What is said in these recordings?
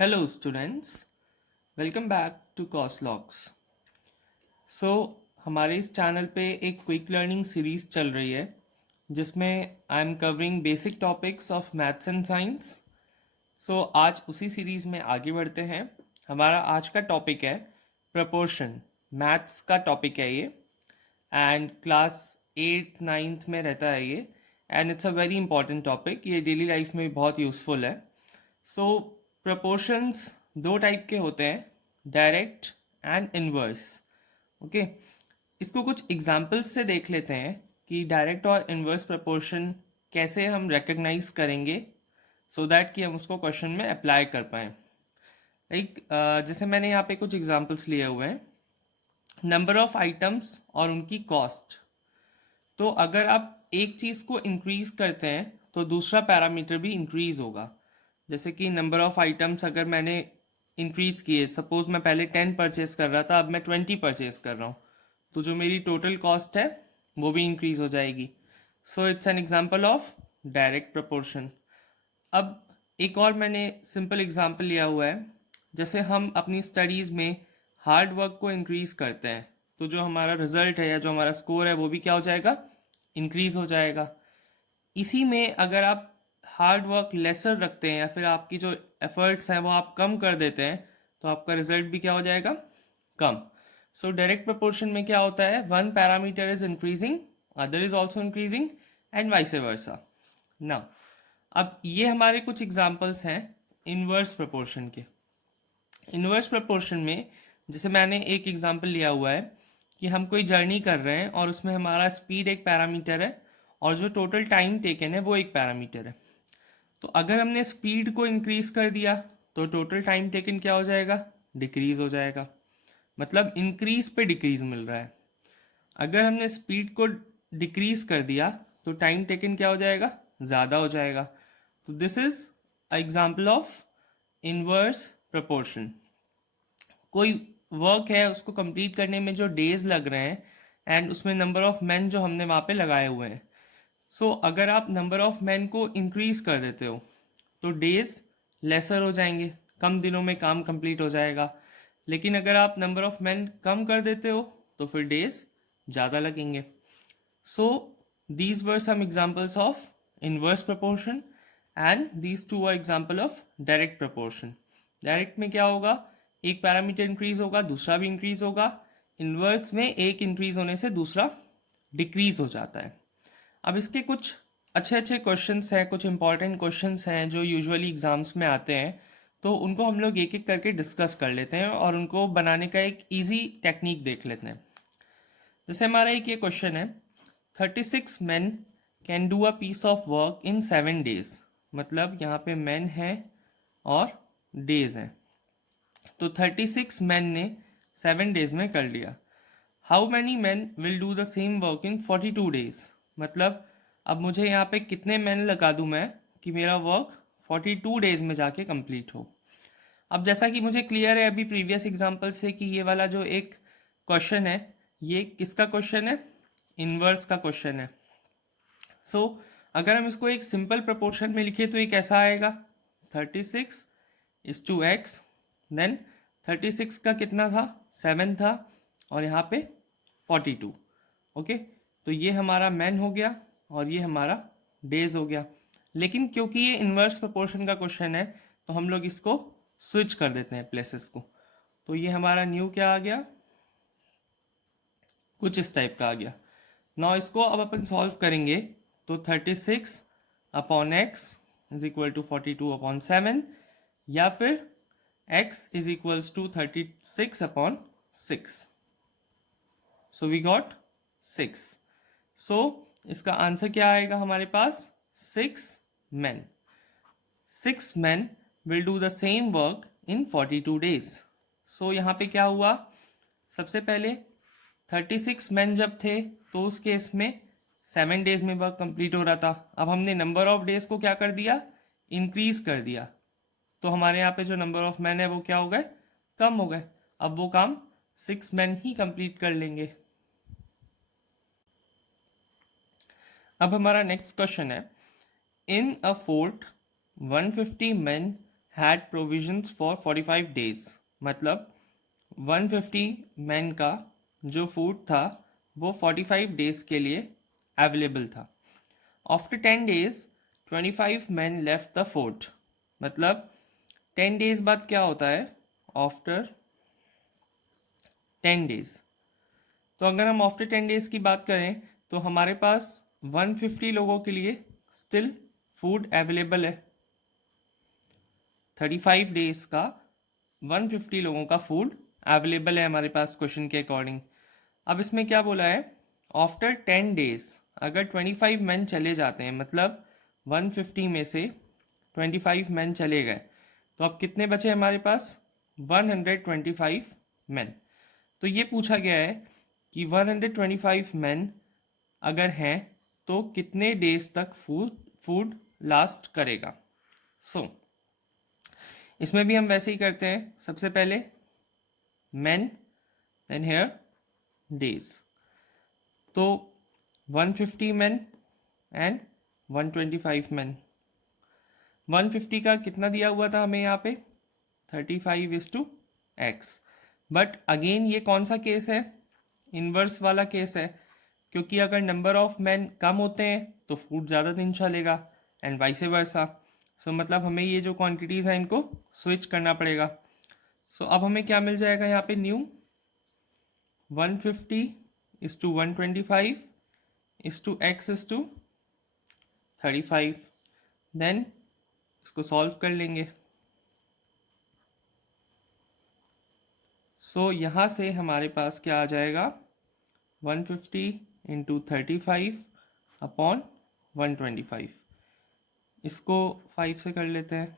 Hello students, welcome back to Coslogs. So हमारे इस channel पे एक क्विक लर्निंग सीरीज चल रही है जिसमें I am covering basic topics of maths and science. So आज उसी सीरीज में आगे बढ़ते हैं. हमारा आज का टॉपिक है प्रपोर्शन. मैथ्स का टॉपिक है ये एंड क्लास 8th 9th में रहता है ये and it's a very important topic. ये डेली लाइफ में भी बहुत यूज़फुल है. सो प्रपोर्शंस दो टाइप के होते हैं, डायरेक्ट एंड इनवर्स. ओके, इसको कुछ एग्जांपल्स से देख लेते हैं कि डायरेक्ट और इनवर्स प्रपोर्शन कैसे हम रिकग्नाइज करेंगे सो दैट कि हम उसको क्वेश्चन में अप्लाई कर पाएँ. लाइक जैसे मैंने यहाँ पे कुछ एग्जांपल्स लिए हुए हैं. नंबर ऑफ आइटम्स और उनकी कॉस्ट. तो अगर आप एक चीज़ को इंक्रीज करते हैं तो दूसरा पैरामीटर भी इंक्रीज होगा. जैसे कि नंबर ऑफ आइटम्स अगर मैंने इंक्रीज किए, सपोज मैं पहले 10 परचेज कर रहा था, अब मैं 20 परचेज कर रहा हूँ, तो जो मेरी टोटल कॉस्ट है वो भी इंक्रीज हो जाएगी. So it's an example of direct proportion. अब एक और मैंने सिंपल एग्जांपल लिया हुआ है. जैसे हम अपनी स्टडीज़ में हार्ड वर्क को इंक्रीज करते हैं तो जो हमारा रिजल्ट है या जो हमारा स्कोर है वो भी क्या हो जाएगा, इंक्रीज हो जाएगा. इसी में अगर आप हार्ड वर्क लेसर रखते हैं या फिर आपकी जो एफर्ट्स हैं वो आप कम कर देते हैं तो आपका रिजल्ट भी क्या हो जाएगा, कम. सो डायरेक्ट प्रोपोर्शन में क्या होता है, one parameter is increasing, other is also increasing and vice versa. Now अब ये हमारे कुछ एग्जांपल्स हैं इनवर्स प्रोपोर्शन के. इनवर्स प्रोपोर्शन में जैसे मैंने एक एग्जांपल लिया हुआ है कि हम कोई जर्नी कर रहे हैं और उसमें हमारा स्पीड एक पैरामीटर है और जो टोटल टाइम टेकन है वो एक पैरामीटर है. तो अगर हमने स्पीड को इंक्रीज कर दिया तो टोटल टाइम टेकन क्या हो जाएगा, डिक्रीज हो जाएगा. मतलब इंक्रीज पे डिक्रीज मिल रहा है. अगर हमने स्पीड को डिक्रीज कर दिया तो टाइम टेकन क्या हो जाएगा, ज़्यादा हो जाएगा. तो this is example of inverse proportion. कोई वर्क है उसको कंप्लीट करने में जो डेज लग रहे हैं एंड उसमें नंबर ऑफ मैन जो हमने वहाँ पे लगाए हुए हैं. सो अगर आप नंबर ऑफ मैन को इंक्रीज कर देते हो तो डेज लेसर हो जाएंगे, कम दिनों में काम कंप्लीट हो जाएगा. लेकिन अगर आप नंबर ऑफ मैन कम कर देते हो तो फिर डेज ज़्यादा लगेंगे. So these were some examples of inverse proportion and these two are example of direct proportion. Direct में क्या होगा, एक पैरामीटर इंक्रीज होगा दूसरा भी इंक्रीज होगा. इनवर्स में एक इंक्रीज होने से दूसरा डिक्रीज हो जाता है. अब इसके कुछ अच्छे अच्छे क्वेश्चंस हैं, कुछ इंपॉर्टेंट क्वेश्चंस हैं जो यूजुअली एग्जाम्स में आते हैं. तो उनको हम लोग एक एक करके डिस्कस कर लेते हैं और उनको बनाने का एक इजी टेक्निक देख लेते हैं. जैसे हमारा एक ये क्वेश्चन है, 36 men can do a piece of work in 7 days. मतलब यहाँ पे men है और days हैं. तो 36 men ने 7 days में कर लिया. How many man will do the same work in 42 days. मतलब अब मुझे यहाँ पे कितने मैन लगा दूँ मैं कि मेरा वर्क 42 days में जाके कंप्लीट हो. अब जैसा कि मुझे क्लियर है अभी प्रीवियस एग्जांपल से कि ये वाला जो एक क्वेश्चन है ये किसका क्वेश्चन है, इनवर्स का क्वेश्चन है. सो अगर हम इसको एक सिंपल प्रपोर्शन में लिखे तो ये कैसा आएगा, 36:x. देन 36 का कितना था, 7 था और यहाँ पे 42. ओके, तो ये हमारा मैन हो गया और ये हमारा डेज हो गया. लेकिन क्योंकि ये इनवर्स प्रोपोर्शन का क्वेश्चन है तो हम लोग इसको स्विच कर देते हैं प्लेसेस को. तो ये हमारा न्यू क्या आ गया, कुछ इस टाइप का आ गया. ना इसको अब अपन सॉल्व करेंगे तो 36/x इज इक्वल टू 42/7 या फिर x is equals to 36/6. So we got 6. So इसका आंसर क्या आएगा हमारे पास, 6 men. 6 men will do the same work in 42 days. So यहाँ पे क्या हुआ, सबसे पहले 36 men जब थे तो उस केस में 7 days में वर्क कंप्लीट हो रहा था. अब हमने नंबर ऑफ डेज को क्या कर दिया, इंक्रीज कर दिया. तो हमारे यहाँ पे जो नंबर ऑफ मैन है वो क्या हो गए, कम हो गए. अब वो काम 6 men ही कंप्लीट कर लेंगे. अब हमारा नेक्स्ट क्वेश्चन है, इन अ fort 150 men had provisions for 45 days, मतलब 150 men का जो फूड था वो 45 डेज के लिए अवेलेबल था. After 10 days 25 men left the fort, मतलब 10 डेज बाद क्या होता है? After 10 days. तो अगर हम आफ्टर 10 डेज की बात करें तो हमारे पास 150 लोगों के लिए स्टिल फूड अवेलेबल है. 35 डेज का 150 लोगों का फूड अवेलेबल है हमारे पास क्वेश्चन के अकॉर्डिंग. अब इसमें क्या बोला है? आफ्टर 10 डेज अगर 25 मैन चले जाते हैं, मतलब 150 में से 25 मैन चले गए, तो अब कितने बचे हमारे पास? 125 मैन. तो ये पूछा गया है कि 125 मैन अगर हैं तो कितने डेज तक फूड लास्ट करेगा. सो इसमें भी हम वैसे ही करते हैं. सबसे पहले मैन, देन हेयर डेज. तो 150 मैन एंड 125 मैन. 150 का कितना दिया हुआ था हमें यहाँ पे? 35:x. बट अगेन ये कौन सा केस है? इन्वर्स वाला केस है, क्योंकि अगर नंबर ऑफ मैन कम होते हैं तो फूड ज़्यादा दिन चलेगा एंड वाइस वर्सा. सो मतलब हमें ये जो क्वांटिटीज़ हैं इनको स्विच करना पड़ेगा. सो अब हमें क्या मिल जाएगा यहाँ पे? New 150:125 x:35. देन इसको सॉल्व कर लेंगे. सो यहाँ से हमारे पास क्या आ जाएगा? 150 × 35 अपॉन 125. इसको 5 से कर लेते हैं.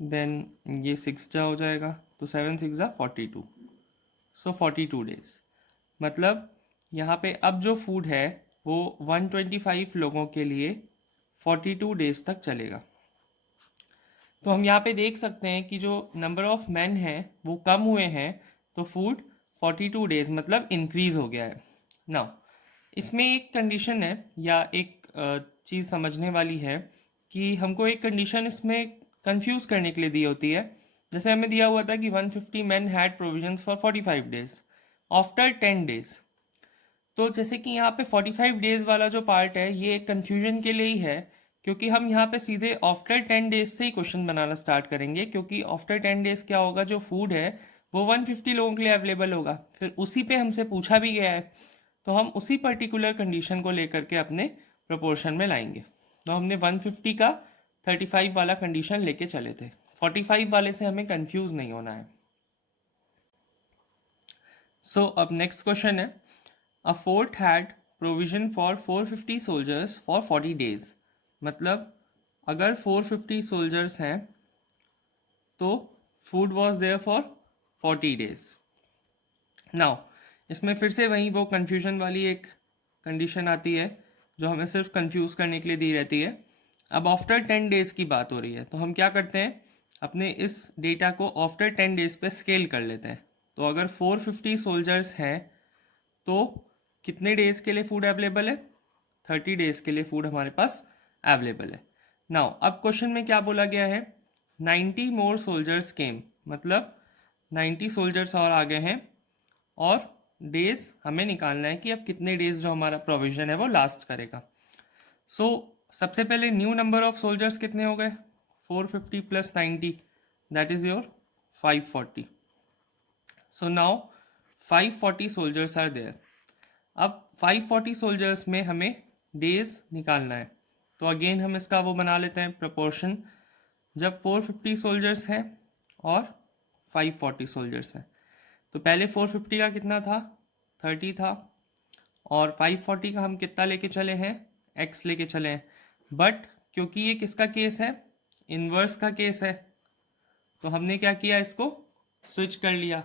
देन ये 6 जा हो जाएगा, तो 7 6 जा 42. सो 42 डेज. मतलब यहाँ पे अब जो फूड है वो 125 लोगों के लिए 42 डेज तक चलेगा. तो हम यहाँ पे देख सकते हैं कि जो नंबर ऑफ मैन हैं वो कम हुए हैं, तो फूड 42 डेज मतलब इंक्रीज हो गया है. नाउ इसमें एक कंडीशन है या एक चीज़ समझने वाली है कि हमको एक कंडीशन इसमें कंफ्यूज करने के लिए दी होती है. जैसे हमें दिया हुआ था कि 150 man had provisions for 45 days after 10 days. तो जैसे कि यहाँ पे 45 डेज वाला जो पार्ट है ये एक कन्फ्यूजन के लिए ही है, क्योंकि हम यहाँ पे सीधे आफ्टर 10 डेज से ही क्वेश्चन बनाना स्टार्ट करेंगे. क्योंकि आफ्टर 10 डेज क्या होगा? जो फूड है वो 150 लोगों के लिए अवेलेबल होगा. फिर उसी पे हमसे पूछा भी गया है, तो हम उसी पर्टिकुलर कंडीशन को लेकर के अपने प्रपोर्शन में लाएंगे. तो हमने 150 का 35 वाला कंडीशन लेके चले थे. 45 वाले से हमें कंफ्यूज नहीं होना है. सो अब नेक्स्ट क्वेश्चन है, a fort had provision for 450 soldiers for 40 days. मतलब अगर 450 सोल्जर्स हैं तो food was there for 40 days. Now इसमें फिर से वही वो कन्फ्यूजन वाली एक कंडीशन आती है जो हमें सिर्फ कंफ्यूज करने के लिए दी रहती है. अब आफ्टर 10 डेज की बात हो रही है, तो हम क्या करते हैं? अपने इस डेटा को आफ्टर 10 डेज पे स्केल कर लेते हैं. तो अगर 450 सोल्जर्स हैं तो कितने डेज के लिए फूड अवेलेबल है? 30 डेज के लिए फूड हमारे पास अवेलेबल है. नाउ अब क्वेश्चन में क्या बोला गया है? 90 मोर सोल्जर्स केम, मतलब 90 सोल्जर्स और आ गए हैं, और डेज हमें निकालना है कि अब कितने डेज जो हमारा प्रोविजन है वो लास्ट करेगा. सो सबसे पहले न्यू नंबर ऑफ सोल्जर्स कितने हो गए? 450 + 90, that is your 540. So now 540 soldiers are there. अब 540 सोल्जर्स में हमें डेज निकालना है. तो अगेन हम इसका वो बना लेते हैं प्रपोर्शन. जब 450 सोल्जर्स हैं और 540 सोल्जर्स हैं, तो पहले 450 का कितना था? 30 था, और 540 का हम कितना लेके चले हैं? x लेके चले हैं. बट क्योंकि ये किसका केस है? इन्वर्स का केस है, तो हमने क्या किया? इसको स्विच कर लिया.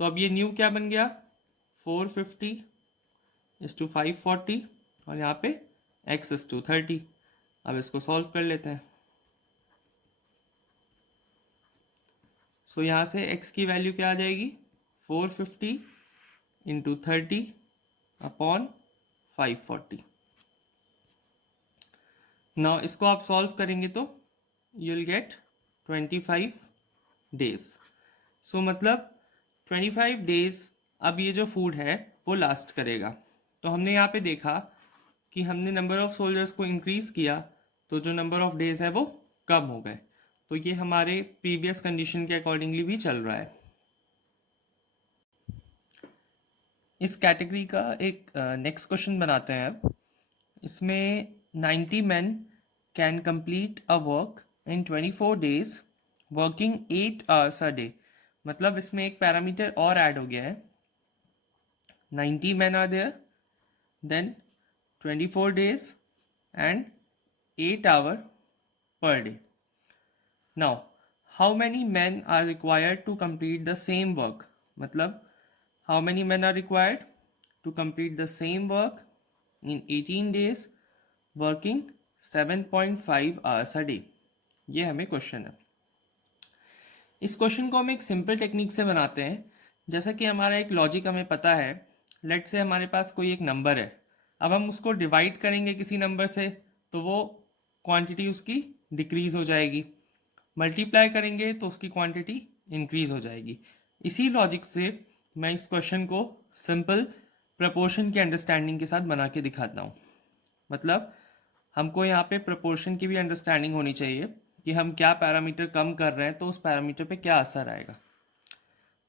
तो अब ये न्यू क्या बन गया? 450:540, और यहाँ पे x:30. अब इसको सॉल्व कर लेते हैं. सो यहाँ से x की वैल्यू क्या आ जाएगी? 450 × 30 अपॉन 540. नाउ इसको आप सॉल्व करेंगे तो यू विल गेट 25 डेज। सो मतलब 25 डेज अब ये जो फूड है वो लास्ट करेगा। तो हमने यहाँ पे देखा कि हमने नंबर ऑफ सोल्जर्स को इंक्रीज किया तो जो नंबर ऑफ डेज है वो कम हो गए। तो ये हमारे प्रीवियस कंडीशन के अकॉर्डिंगली भी चल रहा है। इस कैटेगरी का एक नेक्स्ट क्वेश्चन बनाते हैं अब। इसमें 90 men can complete a work in 24 days working 8 hours a day। मतलब इसमें एक पैरामीटर और ऐड हो गया है। 90 men are there, then 24 days and 8 hour per day। Now how many men are required to complete the same work? मतलब how many men are required to complete the same work in 18 days working 7.5 hours a day? ये हमें question है। इस question को हम एक simple technique से बनाते हैं। जैसा कि हमारा एक लॉजिक हमें पता है, लेट से हमारे पास कोई एक नंबर है, अब हम उसको डिवाइड करेंगे किसी नंबर से तो वो क्वांटिटी उसकी डिक्रीज हो जाएगी, मल्टीप्लाई करेंगे तो उसकी क्वांटिटी इंक्रीज हो जाएगी। इसी लॉजिक से मैं इस क्वेश्चन को सिंपल प्रपोर्शन की अंडरस्टैंडिंग के साथ बना के दिखाता हूँ। मतलब हमको यहाँ पे प्रपोर्शन की भी अंडरस्टैंडिंग होनी चाहिए कि हम क्या पैरामीटर कम कर रहे हैं तो उस पैरामीटर पे क्या असर आएगा।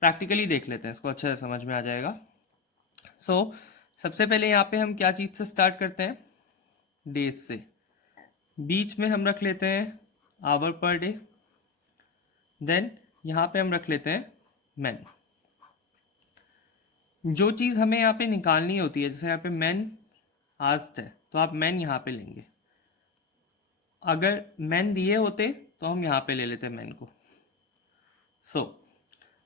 प्रैक्टिकली देख लेते हैं, इसको अच्छे से समझ में आ जाएगा। सबसे पहले यहाँ पे हम क्या चीज़ से स्टार्ट करते हैं, डेज से। बीच में हम रख लेते हैं आवर पर डे, देन यहाँ पे हम रख लेते हैं मैन। जो चीज़ हमें यहाँ पे निकालनी होती है, जैसे यहाँ पे मैन आस्ट है तो आप मैन यहाँ पे लेंगे। अगर मैन दिए होते तो हम यहाँ पे ले लेते मैन को।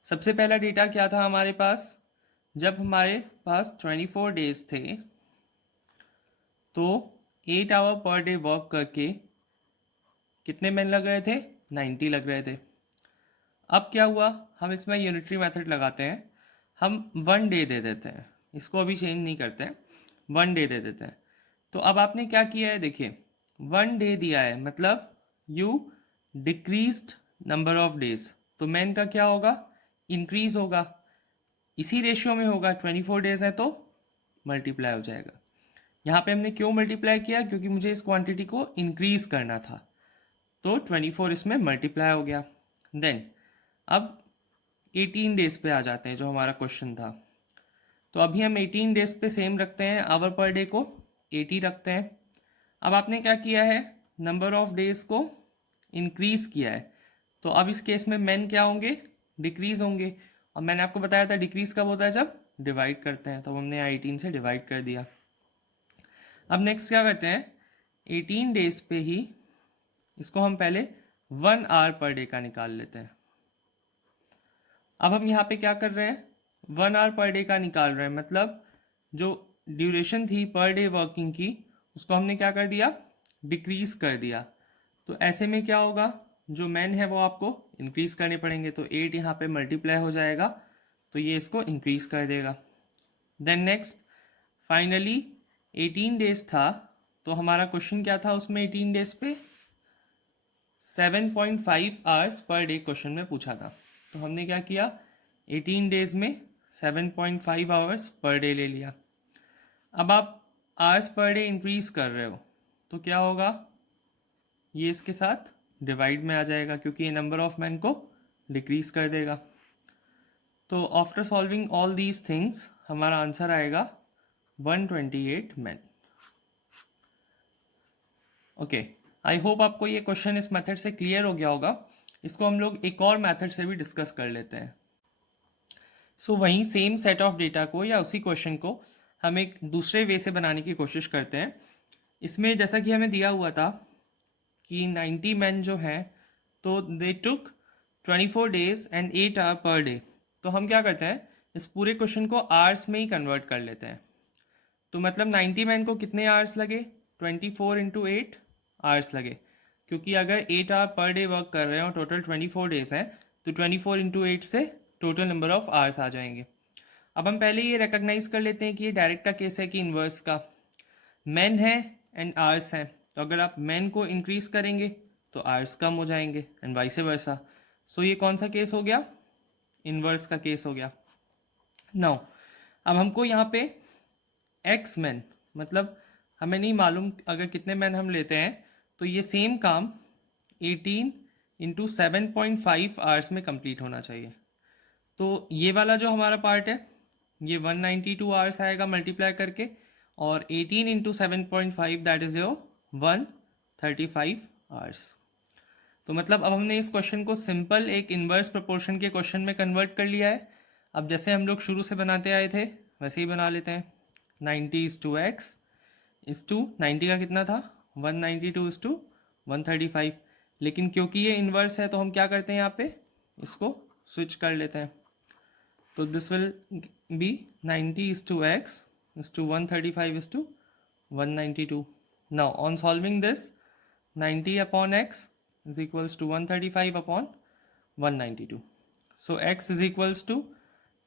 सबसे पहला डेटा क्या था हमारे पास, जब हमारे पास 24 डेज थे तो 8 आवर पर डे वर्क करके कितने मैन लग रहे थे, 90 लग रहे थे। अब क्या हुआ, हम इसमें यूनिटरी मेथड लगाते हैं, हम 1 डे दे देते हैं, इसको अभी चेंज नहीं करते हैं, 1 डे दे देते हैं। तो अब आपने क्या किया है, देखिए 1 डे दिया है मतलब you decreased number of days, तो मैन का क्या होगा, इंक्रीज होगा। इसी रेशियो में होगा, 24 डेज है तो मल्टीप्लाई हो जाएगा। यहाँ पे हमने क्यों मल्टीप्लाई किया, क्योंकि मुझे इस क्वांटिटी को इंक्रीज करना था, तो 24 इसमें मल्टीप्लाई हो गया। देन अब 18 डेज पे आ जाते हैं जो हमारा क्वेश्चन था। तो अभी हम 18 डेज पे सेम रखते हैं, आवर पर डे को 80 रखते हैं। अब आपने क्या किया है, नंबर ऑफ डेज को इंक्रीज किया है, तो अब इस केस में मैन क्या होंगे, डिक्रीज होंगे। और मैंने आपको बताया था डिक्रीज कब होता है, जब डिवाइड करते हैं, तो हमने 18 से डिवाइड कर दिया। अब नेक्स्ट क्या करते हैं, 18 डेज पे ही इसको हम पहले 1 आवर पर डे का निकाल लेते हैं। अब हम यहाँ पे क्या कर रहे हैं, 1 आवर पर डे का निकाल रहे हैं, मतलब जो ड्यूरेशन थी पर डे वर्किंग की उसको हमने क्या कर दिया, डिक्रीज कर दिया। तो ऐसे में क्या होगा, जो मैन है वो आपको इंक्रीज करने पड़ेंगे, तो 8 यहाँ पे मल्टीप्लाई हो जाएगा तो ये इसको इंक्रीज कर देगा। देन नेक्स्ट फाइनली 18 डेज था, तो हमारा क्वेश्चन क्या था उसमें, 18 डेज पे 7.5 आवर्स पर डे क्वेश्चन में पूछा था। तो हमने क्या किया, 18 डेज में 7.5 आवर्स पर डे ले लिया। अब आप आवर्स पर डे इंक्रीज कर रहे हो तो क्या होगा, ये इसके साथ डिवाइड में आ जाएगा क्योंकि ये नंबर ऑफ मैन को डिक्रीज कर देगा। तो after solving all these things हमारा आंसर आएगा 128 मैन। ओके, आई होप आपको ये क्वेश्चन इस मेथड से क्लियर हो गया होगा। इसको हम लोग एक और मेथड से भी डिस्कस कर लेते हैं। वहीं सेम सेट ऑफ डेटा को या उसी क्वेश्चन को हम एक दूसरे वे से बनाने की कोशिश करते हैं। इसमें जैसा कि हमें दिया हुआ था कि 90 मैन जो हैं तो they took 24 days and 8 hour per day. तो हम क्या करते हैं, इस पूरे क्वेश्चन को आवर्स में ही कन्वर्ट कर लेते हैं। तो मतलब 90 मैन को कितने आवर्स लगे, 24 इंटू 8 आवर्स लगे, क्योंकि अगर 8 आवर पर डे वर्क कर रहे हो, टोटल 24 डेज हैं, तो 24 इंटू 8 से टोटल नंबर ऑफ आवर्स आ जाएंगे। अब हम पहले ये रिकग्नाइज कर लेते हैं कि ये डायरेक्ट का केस है कि इन्वर्स का। मैन है एंड आवर्स हैं, तो अगर आप मैन को इंक्रीज करेंगे तो आवर्स कम हो जाएंगे एंड वाइस वर्सा। सो ये कौन सा केस हो गया? इन्वर्स का केस हो गया। नाउ अब हमको यहाँ पे एक्स मैन, मतलब हमें नहीं मालूम अगर कितने मैन हम लेते हैं, तो ये सेम काम 18 इंटू 7.5 आवर्स में कंप्लीट होना चाहिए। तो ये वाला जो हमारा पार्ट है ये 192 आवर्स आएगा मल्टीप्लाई करके, और 18 into 7.5 that is your 135 hours. तो मतलब अब हमने इस क्वेश्चन को सिंपल एक इन्वर्स प्रोपोर्शन के क्वेश्चन में कन्वर्ट कर लिया है। अब जैसे हम लोग शुरू से बनाते आए थे वैसे ही बना लेते हैं। 90 is to x is to 90 का कितना था 192 इज टू 135, लेकिन क्योंकि ये इन्वर्स है तो हम क्या करते हैं यहाँ पे इसको स्विच कर लेते हैं। तो this will be 90 is to x is to 135 is to 192. Now on solving this, 90 upon x is equals to 135 upon 192. So x is equals to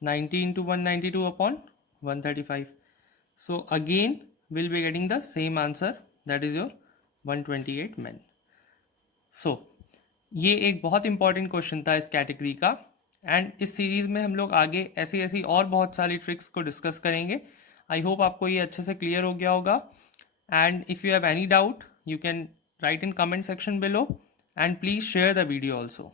90 into 192 upon 135. So again we'll be getting the same answer, that is your 128 men. So ये एक बहुत important question था इस category का, and इस series में हम लोग आगे ऐसी ऐसी और बहुत सारी ट्रिक्स को डिस्कस करेंगे। आई होप आपको ये अच्छे से क्लियर हो गया होगा, and if you have any doubt you can write in comment section below, and please share the video also.